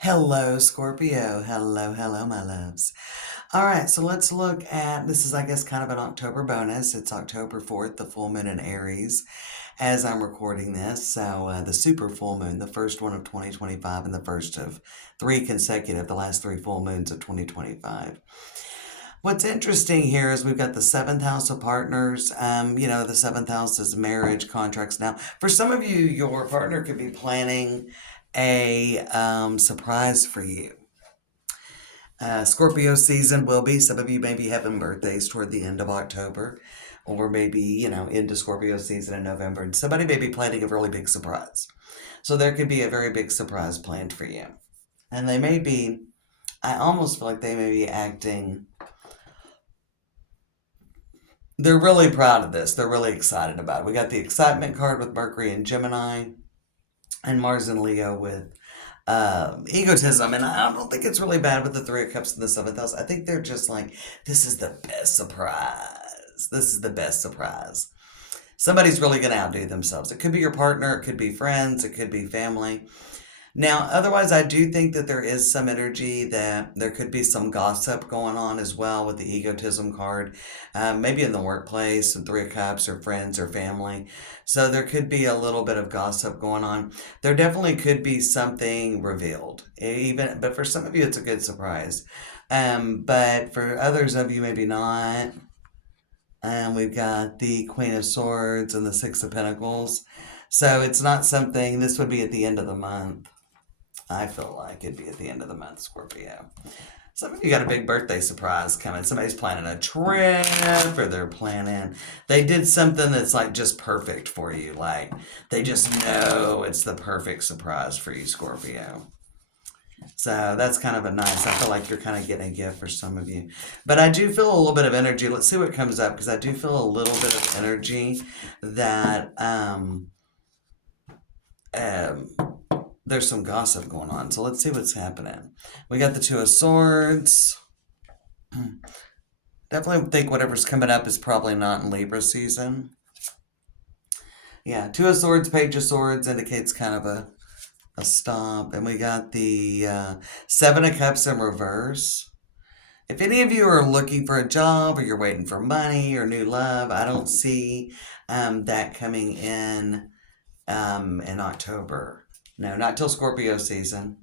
Hello, Scorpio. Hello, hello, my loves. All right, so let's look at this is, I guess, kind of an October bonus. It's October 4th, the full moon in Aries, as I'm recording this. So, the super full moon, the first one of 2025, and the first of three consecutive, the last three full moons of 2025. What's interesting here is we've got the seventh house of partners. The seventh house is marriage contracts. Now, for some of you, your partner could be planning a surprise for you. Scorpio season will be, some of you may be having birthdays toward the end of October, or maybe, into Scorpio season in November, and somebody may be planning a really big surprise. So there could be a very big surprise planned for you. And they may be, I almost feel like they may be acting, they're really proud of this. They're really excited about it. We got the excitement card with Mercury and Gemini, and Mars and Leo with egotism. And I don't think it's really bad with the Three of Cups in the seventh house. I think they're just like, this is the best surprise. This is the best surprise. Somebody's really going to outdo themselves. It could be your partner, it could be friends, it could be family. Now, otherwise, I do think that there is some energy that there could be some gossip going on as well with the egotism card, maybe in the workplace, and Three of Cups, or friends, or family. So there could be a little bit of gossip going on. There definitely could be something revealed, but for some of you, it's a good surprise. But for others of you, maybe not. We've got the Queen of Swords and the Six of Pentacles. So it's not something, this would be at the end of the month. I feel like it'd be at the end of the month, Scorpio. Some of you got a big birthday surprise coming. Somebody's planning a trip, or they did something that's like just perfect for you. Like they just know it's the perfect surprise for you, Scorpio. So that's kind of I feel like you're kind of getting a gift for some of you. But I do feel a little bit of energy. Let's see what comes up, because I do feel a little bit of energy that um, there's some gossip going on. So let's see what's happening. We got the Two of Swords. Definitely think whatever's coming up is probably not in Libra season. Yeah, Two of Swords, Page of Swords indicates kind of a stop. And we got the Seven of Cups in reverse. If any of you are looking for a job, or you're waiting for money or new love, I don't see that coming in October. No, not till Scorpio season.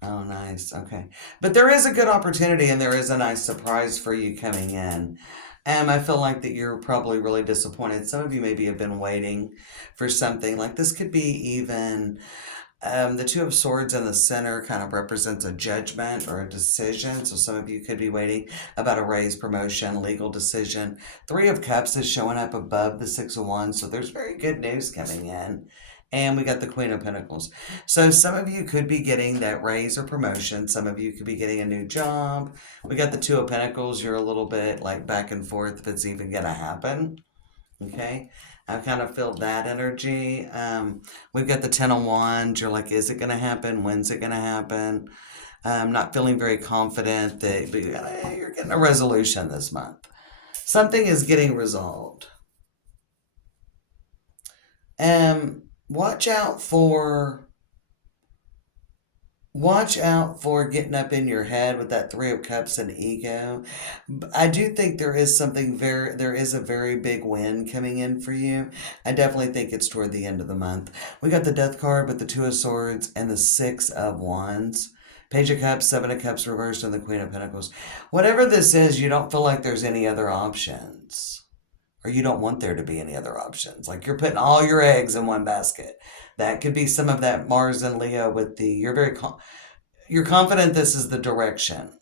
Oh, nice. Okay. But there is a good opportunity, and there is a nice surprise for you coming in. I feel like that you're probably really disappointed. Some of you maybe have been waiting for something. Like this could be even the Two of Swords in the center kind of represents a judgment or a decision. So some of you could be waiting about a raise, promotion, legal decision. Three of Cups is showing up above the Six of Wands. So there's very good news coming in. And we got the Queen of Pentacles. So some of you could be getting that raise or promotion. Some of you could be getting a new job. We got the Two of Pentacles. You're a little bit like back and forth if it's even going to happen. Okay. I kind of feel that energy. We've got the Ten of Wands. You're like, is it going to happen? When's it going to happen? I'm not feeling very confident that but you're getting a resolution this month. Something is getting resolved. Watch out for getting up in your head with that Three of Cups and ego. I do think there is a very big win coming in for you. I definitely think it's toward the end of the month. We got the Death card with the Two of Swords and the Six of Wands. Page of Cups, Seven of Cups reversed, and the Queen of Pentacles. Whatever this is, you don't feel like there's any other options, or you don't want there to be any other options. Like you're putting all your eggs in one basket. That could be some of that Mars and Leo with you're confident this is the direction.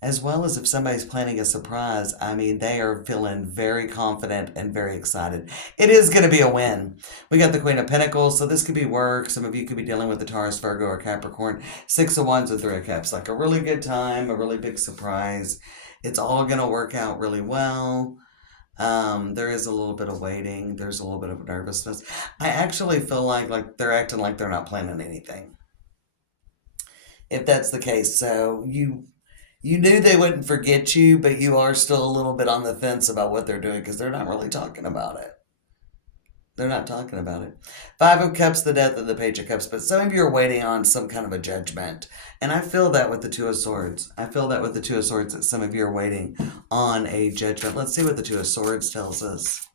As well as if somebody's planning a surprise, I mean, they are feeling very confident and very excited. It is going to be a win. We got the Queen of Pentacles, so this could be work. Some of you could be dealing with the Taurus, Virgo, or Capricorn. Six of Wands and Three of Cups. Like a really good time, a really big surprise. It's all going to work out really well. There is a little bit of waiting. There's a little bit of nervousness. I actually feel like they're acting like they're not planning anything, if that's the case. So you knew they wouldn't forget you, but you are still a little bit on the fence about what they're doing because they're not really talking about it. They're not talking about it. Five of Cups, the Death, and the Page of Cups. But some of you are waiting on some kind of a judgment. And I feel that with the Two of Swords. I feel that with the Two of Swords that some of you are waiting on a judgment. Let's see what the Two of Swords tells us.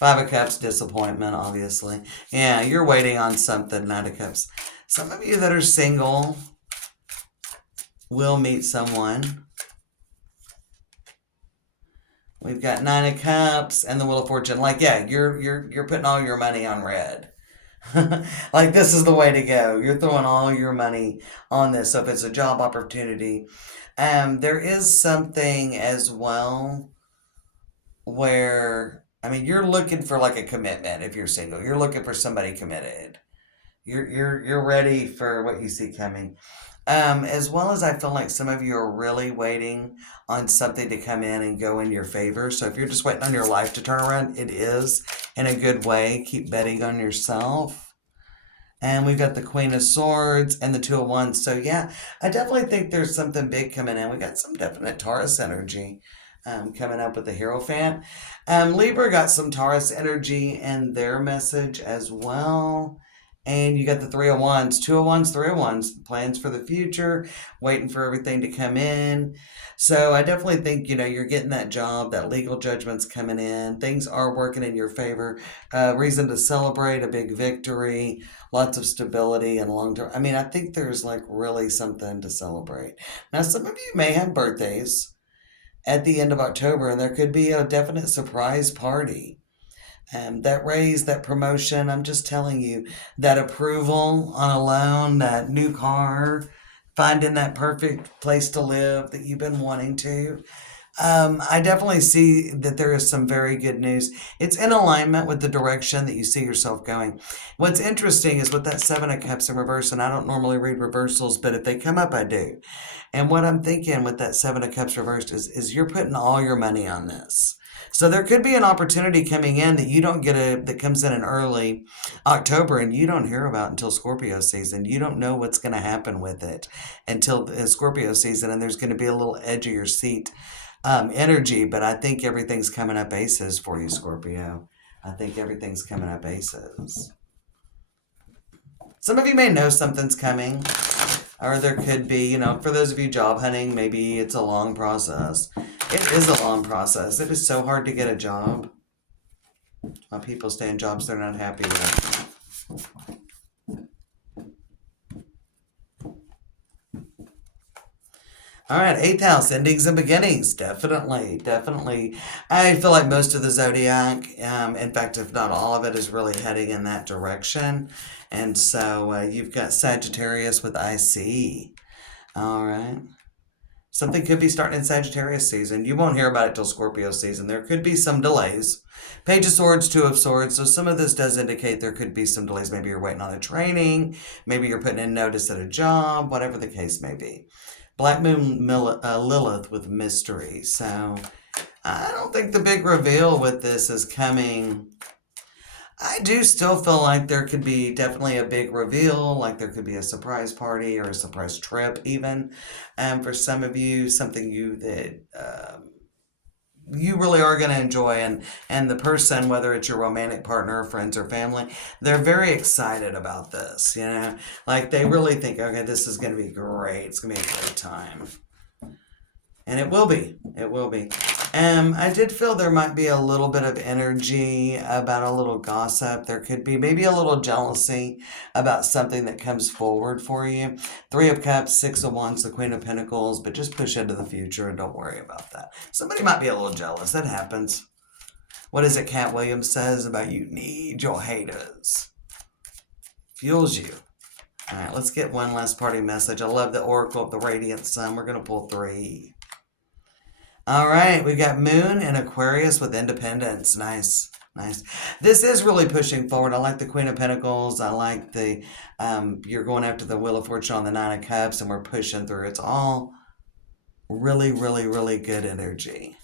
Five of Cups, disappointment, obviously. Yeah, you're waiting on something, Knight of Cups. Some of you that are single will meet someone. We've got Nine of Cups and the Wheel of Fortune. Like, yeah, you're putting all your money on red. Like, this is the way to go. You're throwing all your money on this. So if it's a job opportunity, there is something as well where, I mean, you're looking for like a commitment if you're single. You're looking for somebody committed. You're ready for what you see coming. As well as I feel like some of you are really waiting on something to come in and go in your favor. So if you're just waiting on your life to turn around, it is in a good way. Keep betting on yourself. And we've got the Queen of Swords and the Two of Wands. So yeah, I definitely think there's something big coming in. We got some definite Taurus energy coming up with the Hierophant. Libra got some Taurus energy in their message as well. And you got the Three of Wands, Two of Wands, Three of Wands, plans for the future, waiting for everything to come in. So I definitely think, you're getting that job, that legal judgment's coming in. Things are working in your favor. Reason to celebrate, a big victory, lots of stability and long term. I mean, I think there's like really something to celebrate. Now, some of you may have birthdays at the end of October, and there could be a definite surprise party. That raise, that promotion, I'm just telling you, that approval on a loan, that new car, finding that perfect place to live that you've been wanting to. I definitely see that there is some very good news. It's in alignment with the direction that you see yourself going. What's interesting is with that Seven of Cups in reverse, and I don't normally read reversals, but if they come up, I do. And what I'm thinking with that Seven of Cups reversed is you're putting all your money on this. So there could be an opportunity coming in that you don't get that comes in early October and you don't hear about until Scorpio season. You don't know what's going to happen with it until Scorpio season, and there's going to be a little edge of your seat energy. But I think everything's coming up aces for you, Scorpio. I think everything's coming up aces. Some of you may know something's coming. Or there could be, for those of you job hunting, maybe it's a long process. It is a long process. It is so hard to get a job. While people stay in jobs they're not happy with. All right, 8th house, endings and beginnings. Definitely. I feel like most of the zodiac, in fact, if not all of it, is really heading in that direction. And so you've got Sagittarius with IC. All right. Something could be starting in Sagittarius season. You won't hear about it till Scorpio season. There could be some delays. Page of Swords, Two of Swords. So some of this does indicate there could be some delays. Maybe you're waiting on a training. Maybe you're putting in notice at a job. Whatever the case may be. Black Moon Lilith with mystery. So I don't think the big reveal with this is coming. I do still feel like there could be definitely a big reveal, like there could be a surprise party or a surprise trip even. For some of you, something that you really are going to enjoy, and the person, whether it's your romantic partner, friends, or family, they're very excited about this, like they really think, okay, this is going to be great. It's going to be a great time. And it will be. I did feel there might be a little bit of energy about a little gossip. There could be maybe a little jealousy about something that comes forward for you. Three of Cups, Six of Wands, the Queen of Pentacles, but just push into the future and don't worry about that. Somebody might be a little jealous. That happens. What is it Cat Williams says about you need your haters? Fuels you. All right, let's get one last party message. I love the Oracle of the Radiant Sun. We're going to pull 3. All right, we got Moon and Aquarius with independence. Nice. This is really pushing forward. I like the Queen of Pentacles. I like the, you're going after the Wheel of Fortune on the Nine of Cups, and we're pushing through. It's all really good energy.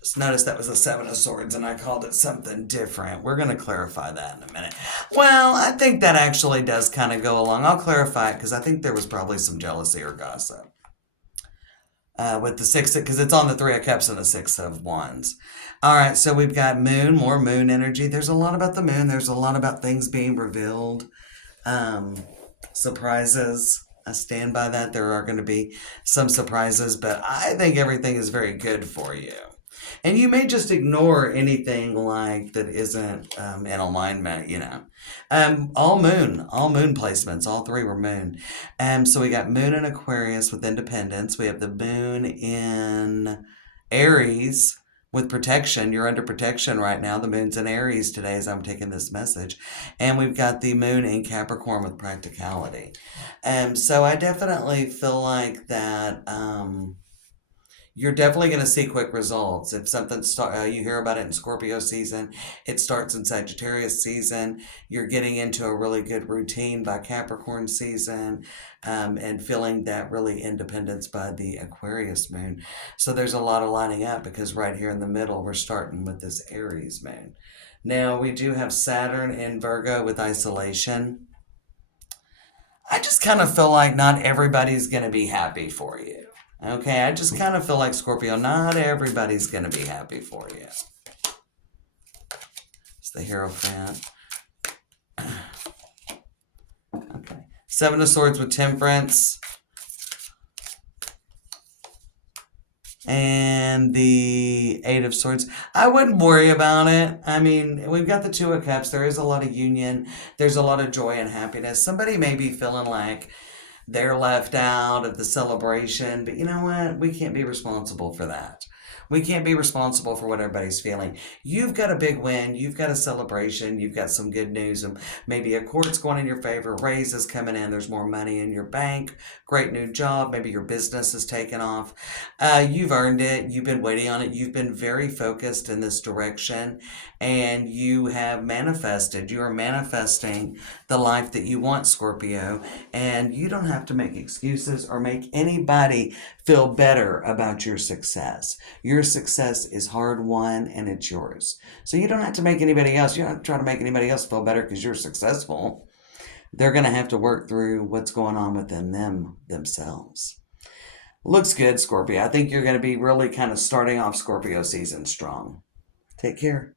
Just notice that was a Seven of Swords, and I called it something different. We're going to clarify that in a minute. Well, I think that actually does kind of go along. I'll clarify it because I think there was probably some jealousy or gossip. with the six, because it's on the Three of Cups and the Six of Wands. All right, so we've got moon, more moon energy. There's a lot about the moon. There's a lot about things being revealed, um, surprises. I stand by that. There are going to be some surprises, but I think everything is very good for you. And you may just ignore anything like that isn't in alignment, you know. All moon placements, all three were moon. So we got moon in Aquarius with independence. We have the moon in Aries with protection. You're under protection right now. The moon's in Aries today as I'm taking this message. And we've got the moon in Capricorn with practicality. So I definitely feel like that. You're definitely going to see quick results. If something you hear about it in Scorpio season, it starts in Sagittarius season. You're getting into a really good routine by Capricorn season, and feeling that really independence by the Aquarius moon. So there's a lot of lining up because right here in the middle, we're starting with this Aries moon. Now we do have Saturn in Virgo with isolation. I just kind of feel like not everybody's going to be happy for you. Okay, I just kind of feel like Scorpio, not everybody's going to be happy for you. It's the Hierophant. Okay. Seven of Swords with Temperance. And the Eight of Swords. I wouldn't worry about it. I mean, we've got the Two of Cups. There is a lot of union. There's a lot of joy and happiness. Somebody may be feeling like they're left out of the celebration, but you know what? We can't be responsible for that. We can't be responsible for what everybody's feeling. You've got a big win. You've got a celebration. You've got some good news. And maybe a court's going in your favor. Raises coming in. There's more money in your bank. Great new job. Maybe your business is taking off. You've earned it. You've been waiting on it. You've been very focused in this direction. And you have manifested. You are manifesting the life that you want, Scorpio. And you don't have to make excuses or make anybody feel better about your success. Your success is hard won and it's yours. So you don't have to make anybody else, you don't have to try to make anybody else feel better because you're successful. They're going to have to work through what's going on within themselves. Looks good, Scorpio. I think you're going to be really kind of starting off Scorpio season strong. Take care.